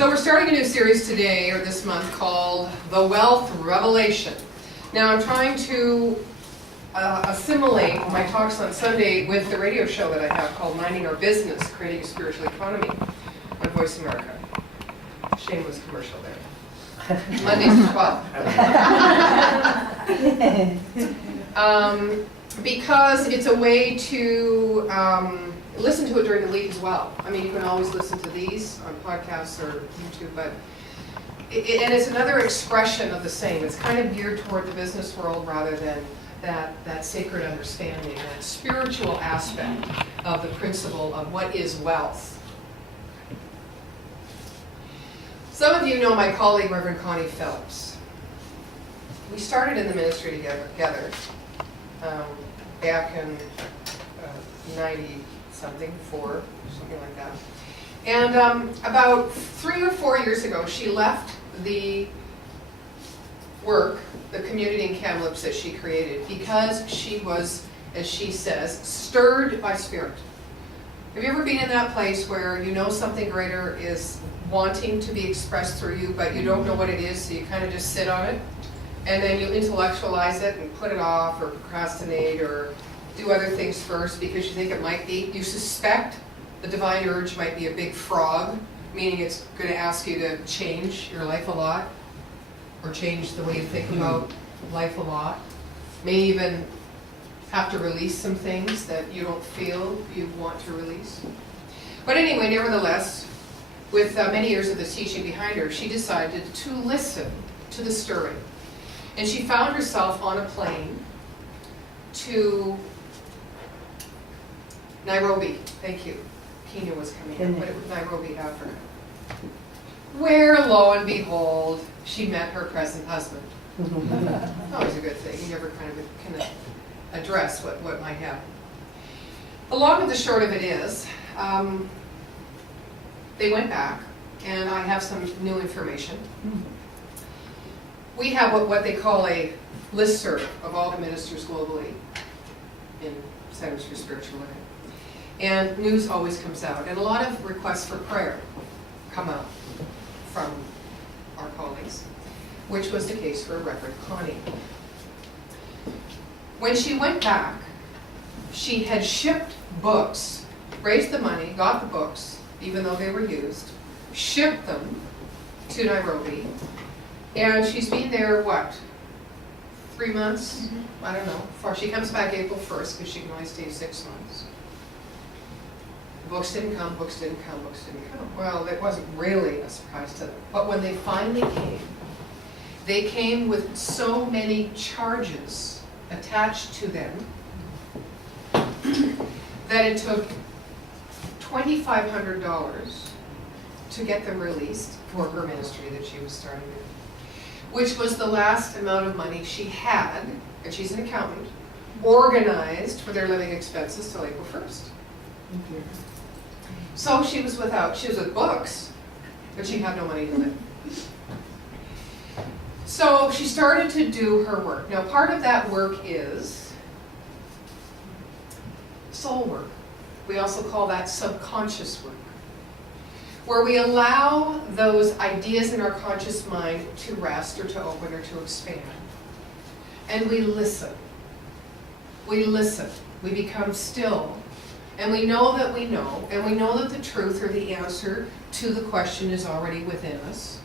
So we're starting a new series today, or this month, called The Wealth Revelation. Now I'm trying to assimilate my talks on Sunday with the radio show that I have called Minding Our Business, Creating a Spiritual Economy on Voice America. Shameless commercial there. Mondays at 12. Because it's a way to listen to it during the week as well. I mean, you can always listen to these on podcasts or YouTube, but and it's another expression of the same. It's kind of geared toward the business world rather than that sacred understanding, that spiritual aspect of the principle of what is wealth. Some of you know my colleague, Reverend Connie Phelps. We started in the ministry together back in 90-something, something like that. And about 3 or 4 years ago, she left the work, the community in Kamloops that she created, because she was, as she says, stirred by spirit. Have you ever been in that place where you know something greater is wanting to be expressed through you, but you don't know what it is, so you kind of just sit on it? And then you intellectualize it and put it off or procrastinate or do other things first because you think it might be. You suspect the divine urge might be a big frog, meaning it's going to ask you to change your life a lot or change the way you think about life a lot. May even have to release some things that you don't feel you want to release. But anyway, nevertheless, with many years of this teaching behind her, she decided to listen to the stirring. And she found herself on a plane to Nairobi. Thank you. Kenya was coming in, but it was Nairobi, Africa. Where, lo and behold, she met her present husband. Always a good thing. You never kind of can address what might happen. The long and the short of it is, they went back, and I have some new information. We have what they call a listserv of all the ministers globally in Centers for Spiritual Living. And news always comes out. And a lot of requests for prayer come out from our colleagues, which was the case for Reverend Connie. When she went back, she had shipped books, raised the money, got the books, even though they were used, shipped them to Nairobi, and she's been there, 3 months? I don't know. She comes back April 1st because she can only stay 6 months. Books didn't come, books didn't come, books didn't come. Well, it wasn't really a surprise to them. But when they finally came, they came with so many charges attached to them that it took $2,500 to get them released for her ministry that she was starting with, which was the last amount of money she had, and she's an accountant, organized for their living expenses till April 1st. So she was with books, but she had no money to live. So she started to do her work. Now part of that work is soul work. We also call that subconscious work, where we allow those ideas in our conscious mind to rest or to open or to expand. And we listen. We listen. We become still. And we know that we know. And we know that the truth or the answer to the question is already within us.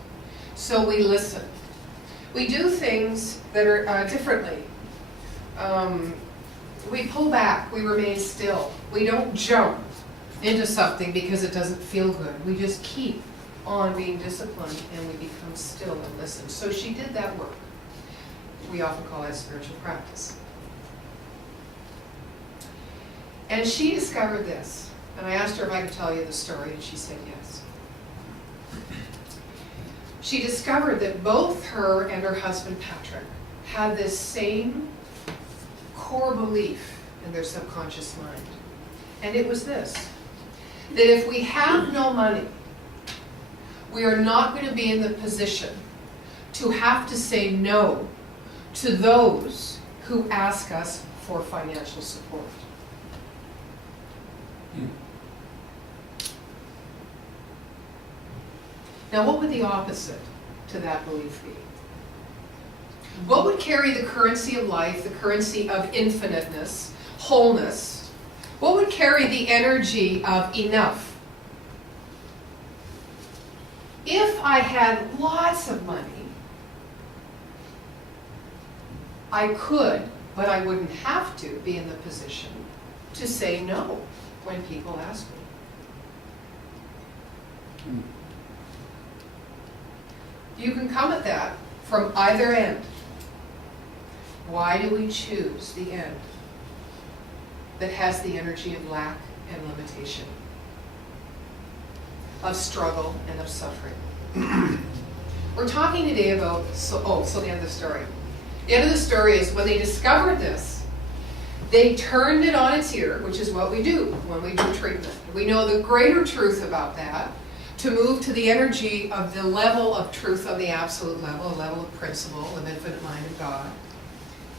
So we listen. We do things that are differently. We pull back. We remain still. We don't jump into something because it doesn't feel good. We just keep on being disciplined and we become still and listen. So she did that work. We often call that spiritual practice. And she discovered this. And I asked her if I could tell you the story, and she said yes. She discovered that both her and her husband Patrick had this same core belief in their subconscious mind. And it was this: that if we have no money, we are not going to be in the position to have to say no to those who ask us for financial support. Now, what would the opposite to that belief be? What would carry the currency of life, the currency of infiniteness, wholeness? What would carry the energy of enough? If I had lots of money, I could, but I wouldn't have to be in the position to say no when people ask me. You can come at that from either end. Why do we choose the end that has the energy of lack and limitation, of struggle and of suffering? We're talking today about, so the end of the story. The end of the story is when they discovered this, they turned it on its ear, which is what we do when we do treatment. We know the greater truth about that, to move to the energy of the level of truth of the absolute level, a level of principle, of infinite mind of God,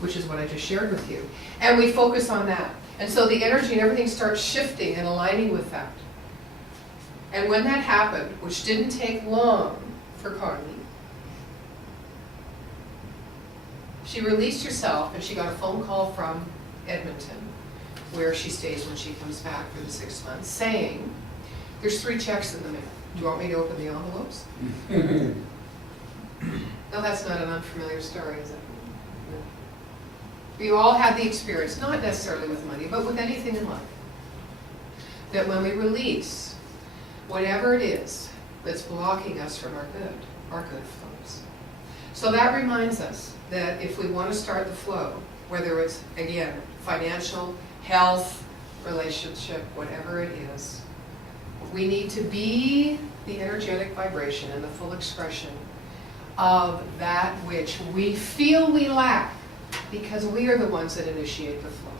which is what I just shared with you. And we focus on that. And so the energy and everything starts shifting and aligning with that. And when that happened, which didn't take long for Connie, she released herself and she got a phone call from Edmonton, where she stays when she comes back for the 6 months, saying, there's 3 checks in the mail. Do you want me to open the envelopes? No, that's not an unfamiliar story, is it? No. We all had the experience, not necessarily with money, but with anything in life, that when we release whatever it is that's blocking us from our good flows. So that reminds us that if we want to start the flow, whether it's, again, financial, health, relationship, whatever it is, we need to be the energetic vibration and the full expression of that which we feel we lack, because we are the ones that initiate the flow.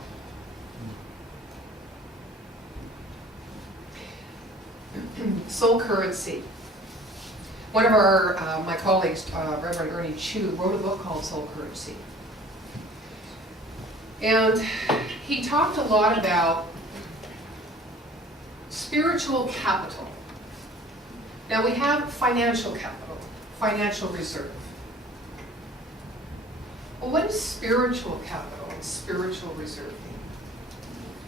Soul currency. One of my colleagues, Reverend Ernie Chu, wrote a book called Soul Currency. And he talked a lot about spiritual capital. Now we have financial capital, financial reserve. Well, what is spiritual capital and spiritual reserve mean?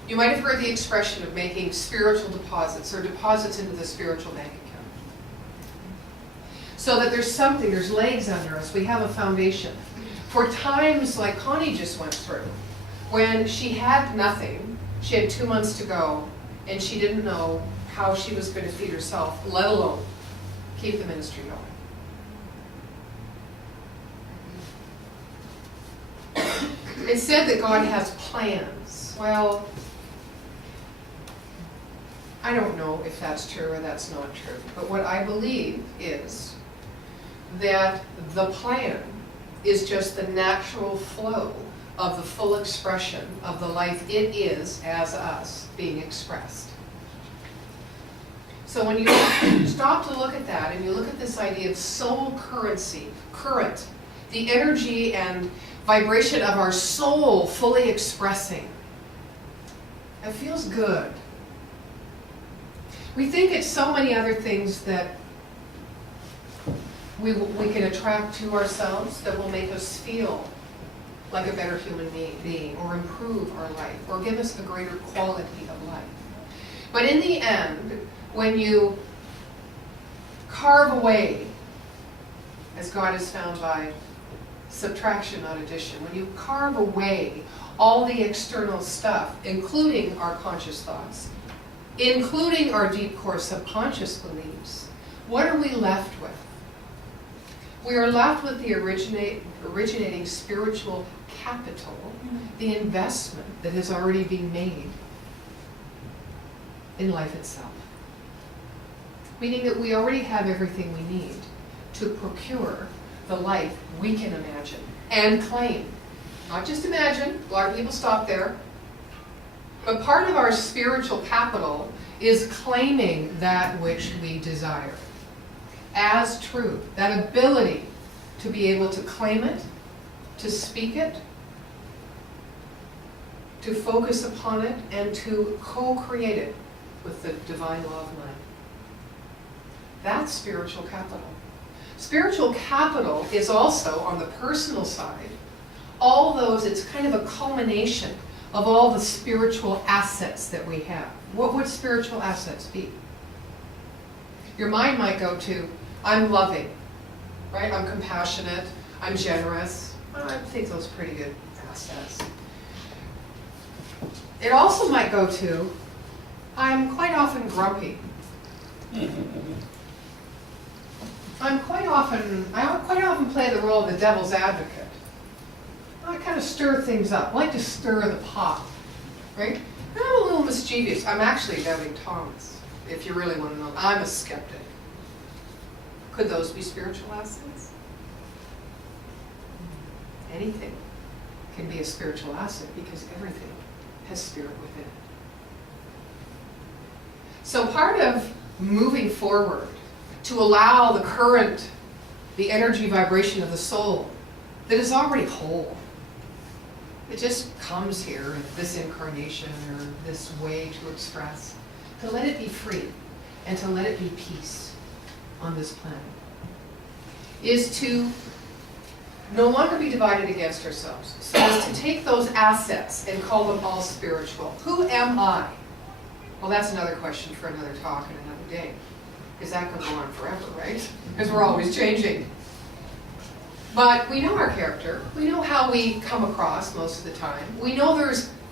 You might have heard the expression of making spiritual deposits or deposits into the spiritual bank account. So that there's something, there's legs under us, we have a foundation. For times like Connie just went through, when she had nothing, she had 2 months to go, and she didn't know how she was going to feed herself, let alone keep the ministry going. It's said that God has plans. Well, I don't know if that's true or that's not true, but what I believe is that the plan is just the natural flow of the full expression of the life it is as us being expressed. So when you stop to look at that and you look at this idea of soul currency, current, the energy and vibration of our soul fully expressing, it feels good. We think it's so many other things that we can attract to ourselves that will make us feel like a better human being, or improve our life, or give us a greater quality of life. But in the end, when you carve away, as God has found by subtraction, not addition, when you carve away all the external stuff, including our conscious thoughts, including our deep core subconscious beliefs, what are we left with? We are left with the originating spiritual capital, the investment that has already been made in life itself. Meaning that we already have everything we need to procure the life we can imagine and claim. Not just imagine, a lot of people stop there, but part of our spiritual capital is claiming that which we desire as truth, that ability to be able to claim it, to speak it, to focus upon it, and to co-create it with the divine law of mind. That's spiritual capital. Spiritual capital is also, on the personal side, all those, it's kind of a culmination of all the spiritual assets that we have. What would spiritual assets be? Your mind might go to, I'm loving, right? I'm compassionate, I'm generous. I think those are pretty good assets. It also might go to, I'm quite often grumpy. I quite often play the role of the devil's advocate. I kind of stir things up. I like to stir the pot, right? I'm a little mischievous. I'm actually doubting Thomas, if you really want to know. I'm a skeptic. Could those be spiritual assets? Anything can be a spiritual asset because everything has spirit within it. So part of moving forward to allow the current, the energy vibration of the soul that is already whole, it just comes here in this incarnation or this way to express, to let it be free and to let it be peace on this planet, is to no longer be divided against ourselves. So as to take those assets and call them all spiritual. Who am I? Well, that's another question for another talk and another day. Because that could go on forever, right? Because we're always changing. But we know our character. We know how we come across most of the time. We know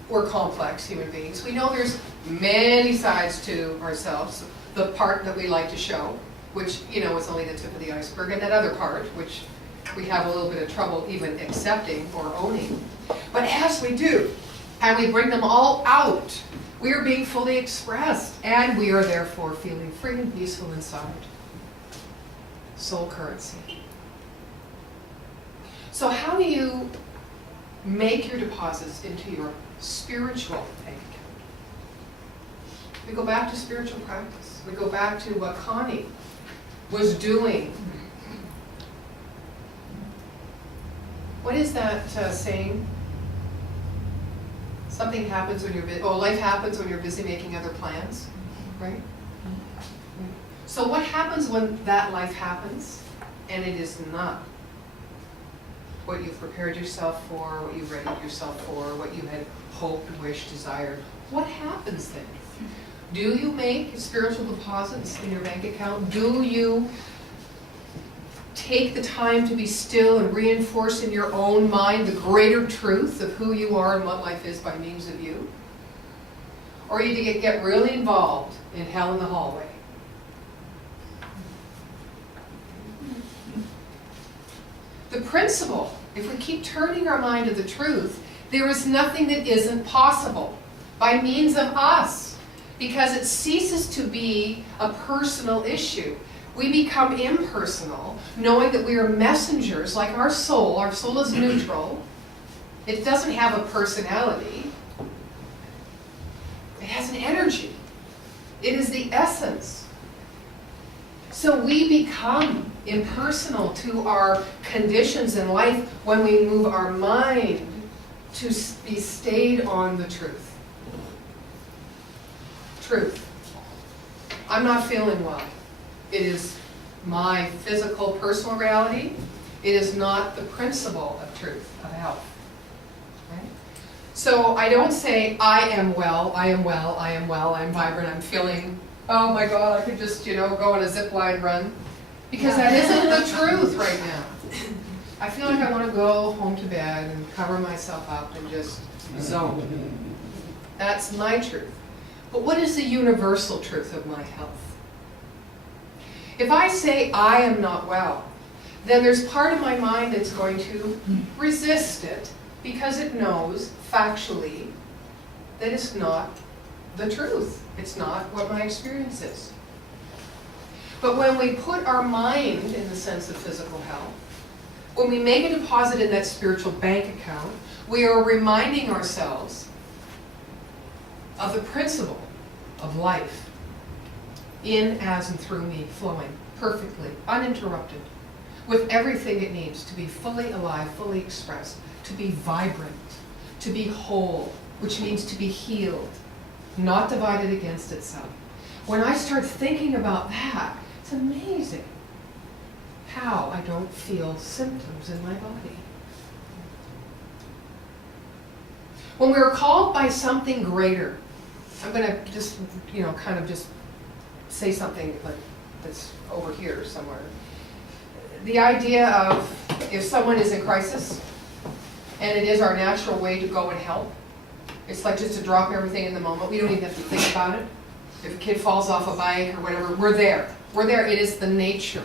we're complex human beings. We know there's many sides to ourselves. The part that we like to show, which, is only the tip of the iceberg, and that other part, which we have a little bit of trouble even accepting or owning. But as we do, and we bring them all out, we are being fully expressed, and we are therefore feeling free and peaceful inside. Soul currency. So how do you make your deposits into your spiritual bank account? We go back to spiritual practice. We go back to what Connie was doing. What is that saying? Something happens when you're busy. Oh, life happens when you're busy making other plans, right? So what happens when that life happens and it is not what you've prepared yourself for, what you've readied yourself for, what you had hoped, wished, desired? What happens then? Do you make spiritual deposits in your bank account? Do you take the time to be still and reinforce in your own mind the greater truth of who you are and what life is by means of you? Or you get really involved in hell in the hallway? The principle, if we keep turning our mind to the truth, there is nothing that isn't possible by means of us, because it ceases to be a personal issue. We become impersonal, knowing that we are messengers, like our soul. Our soul is neutral. It doesn't have a personality. It has an energy. It is the essence. So we become impersonal to our conditions in life when we move our mind to be stayed on the truth. Truth. I'm not feeling well. It is my physical, personal reality. It is not the principle of truth, of health. Right? So I don't say, I am well, I am well, I am well, I'm vibrant, I'm feeling, oh my God, I could just, go on a zip line run. Because that isn't the truth right now. I feel like I want to go home to bed and cover myself up and just zone. That's my truth. But what is the universal truth of my health? If I say I am not well, then there's part of my mind that's going to resist it because it knows factually that it's not the truth. It's not what my experience is. But when we put our mind in the sense of physical health, when we make a deposit in that spiritual bank account, we are reminding ourselves of the principle of life in, as, and through me, flowing perfectly, uninterrupted, with everything it needs to be fully alive, fully expressed, to be vibrant, to be whole, which means to be healed, not divided against itself. When I start thinking about that, It's amazing how I don't feel symptoms in my body. When we are called by something greater, I'm going to just, kind of just say something like that's over here somewhere. The idea of if someone is in crisis, and it is our natural way to go and help, it's like just to drop everything in the moment. We don't even have to think about it. If a kid falls off a bike or whatever, we're there. We're there. It is the nature.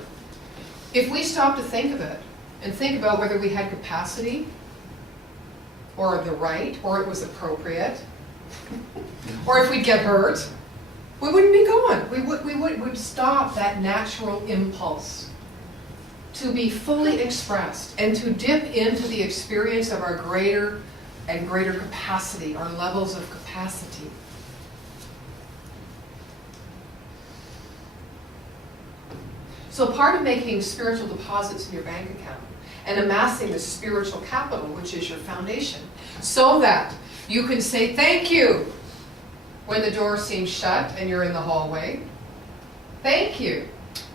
If we stop to think of it and think about whether we had capacity or the right or it was appropriate or if we'd get hurt, we wouldn't be going. We'd stop that natural impulse to be fully expressed and to dip into the experience of our greater and greater capacity, our levels of capacity. So part of making spiritual deposits in your bank account and amassing the spiritual capital, which is your foundation, so that you can say thank you when the door seems shut and you're in the hallway. Thank you.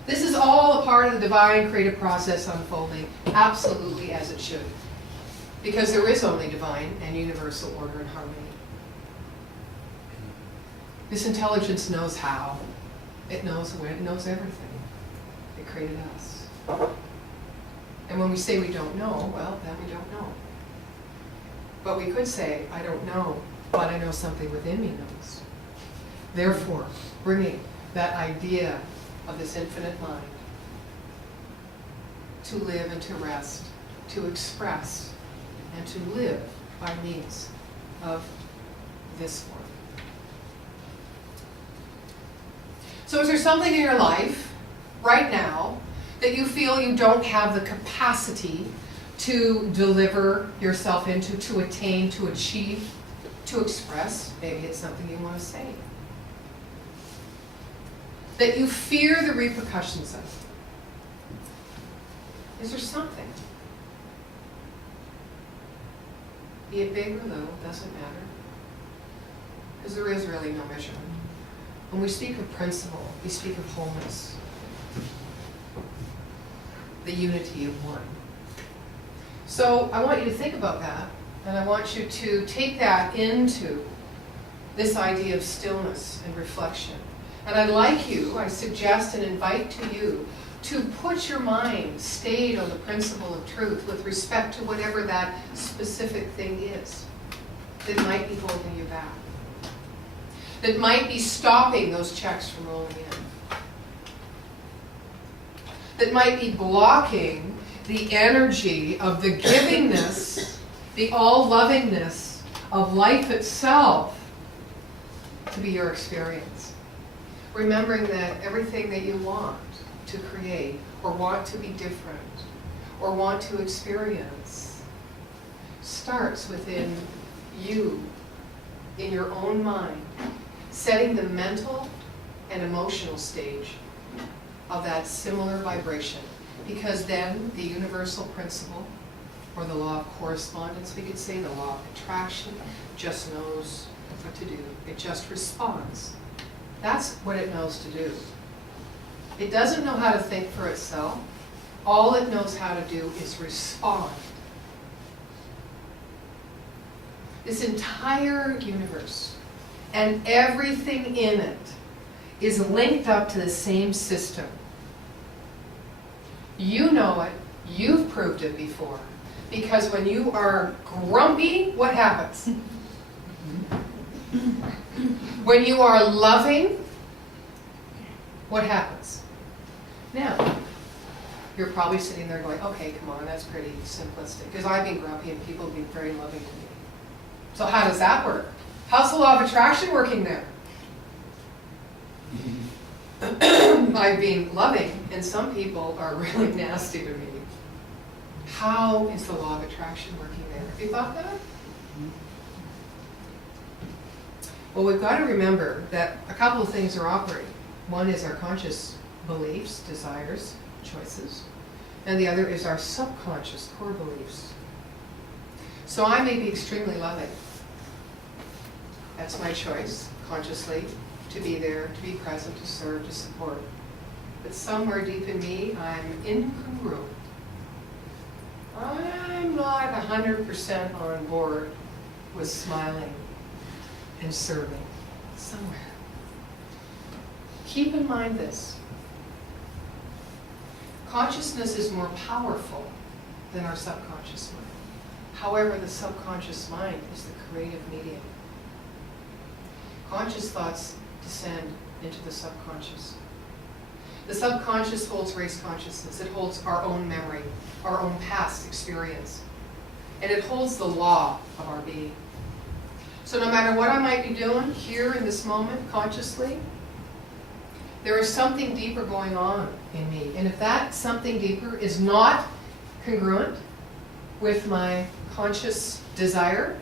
This is all a part of the divine creative process unfolding absolutely as it should. Because there is only divine and universal order and harmony. This intelligence knows how. It knows when. It knows everything. It created us. And when we say we don't know, well, then we don't know. But we could say, I don't know, but I know something within me knows. Therefore, bringing that idea of this infinite mind to live and to rest, to express, and to live by means of this form. So is there something in your life right now that you feel you don't have the capacity to deliver yourself into, to attain, to achieve, to express? Maybe it's something you want to say. That you fear the repercussions of. Is there something? Be it big or little, doesn't matter. Because there is really no measurement. When we speak of principle, we speak of wholeness. The unity of one. So I want you to think about that, and I want you to take that into this idea of stillness and reflection. And I'd like you, I suggest and invite to you, to put your mind stayed on the principle of truth with respect to whatever that specific thing is that might be holding you back, that might be stopping those checks from rolling in, that might be blocking the energy of the givingness, the all-lovingness of life itself to be your experience. Remembering that everything that you want to create, or want to be different, or want to experience, starts within you, in your own mind, setting the mental and emotional stage of that similar vibration. Because then the universal principle, or the law of correspondence, we could say the law of attraction, just knows what to do. It just responds. That's what it knows to do. It doesn't know how to think for itself. All it knows how to do is respond. This entire universe and everything in it is linked up to the same system. You know it. You've proved it before. Because when you are grumpy, what happens? When you are loving, what happens? Now, you're probably sitting there going, okay, come on, that's pretty simplistic. Because I've been grumpy and people have been very loving to me. So how does that work? How's the law of attraction working there? I've been loving, and some people are really nasty to me. How is the law of attraction working there? Have you thought that? Well, we've got to remember that a couple of things are operating. One is our conscious beliefs, desires, choices, and the other is our subconscious core beliefs. So I may be extremely loving. That's my choice, consciously, to be there, to be present, to serve, to support. but somewhere deep in me, I'm incongruent. I'm not 100% on board with smiling and serving somewhere. Keep in mind this. Consciousness is more powerful than our subconscious mind. However, the subconscious mind is the creative medium. Conscious thoughts descend into the subconscious. The subconscious holds race consciousness. It holds our own memory, our own past experience. And it holds the law of our being. So no matter what I might be doing here in this moment, consciously, there is something deeper going on in me. And if that something deeper is not congruent with my conscious desire,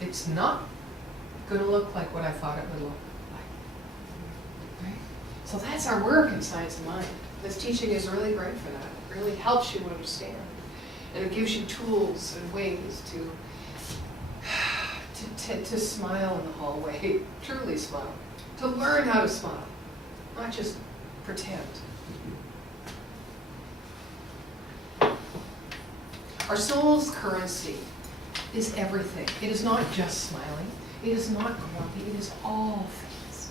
it's not going to look like what I thought it would look like. Right? So that's our work in Science of Mind. This teaching is really great for that. It really helps you understand. And it gives you tools and ways to smile in the hallway, truly smile. To learn how to smile, not just pretend. Our soul's currency is everything. It is not just smiling. It is not grumpy. It is all things.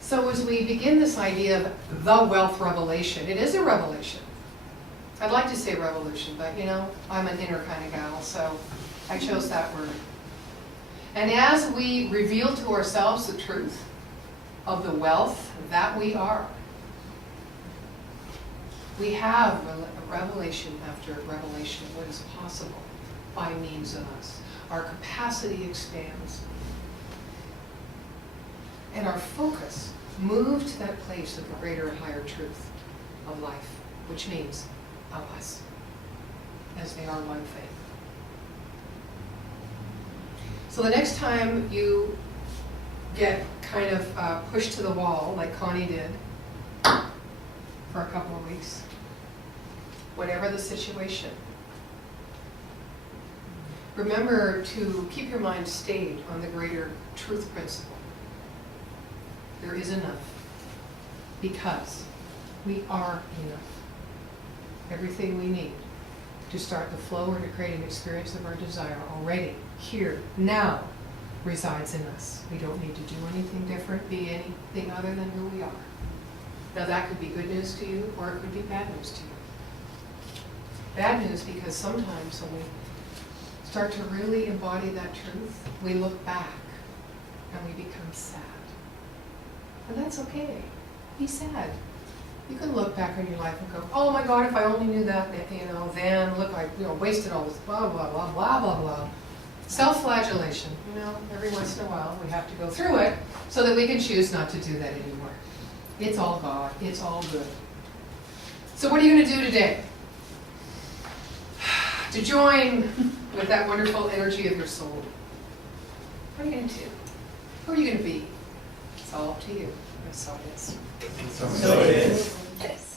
So as we begin this idea of the wealth revelation, it is a revelation. I'd like to say revolution, but you know, I'm an inner kind of gal, so I chose that word. And as we reveal to ourselves the truth of the wealth that we are, we have revelation after revelation of what is possible by means of us. Our capacity expands. And our focus moves to that place of the greater and higher truth of life, which means of us, as they are one thing. So the next time you get kind of pushed to the wall, like Connie did, for a couple of weeks, whatever the situation, remember to keep your mind stayed on the greater truth principle. There is enough, because we are enough. Everything we need to start the flow or to create an experience of our desire already, here, now, resides in us. We don't need to do anything different, be anything other than who we are. Now that could be good news to you, or it could be bad news to you. Bad news because sometimes when we start to really embody that truth, we look back and we become sad. And that's okay. Be sad. You can look back on your life and go, oh my God, if I only knew that, then look, I wasted all this blah, blah, blah, blah, blah, blah. Self-flagellation, every once in a while we have to go through it so that we can choose not to do that anymore. It's all God, it's all good. So what are you going to do today? To join with that wonderful energy of your soul. What are you going to do? Who are you going to be? It's all up to you. So it is. So it is.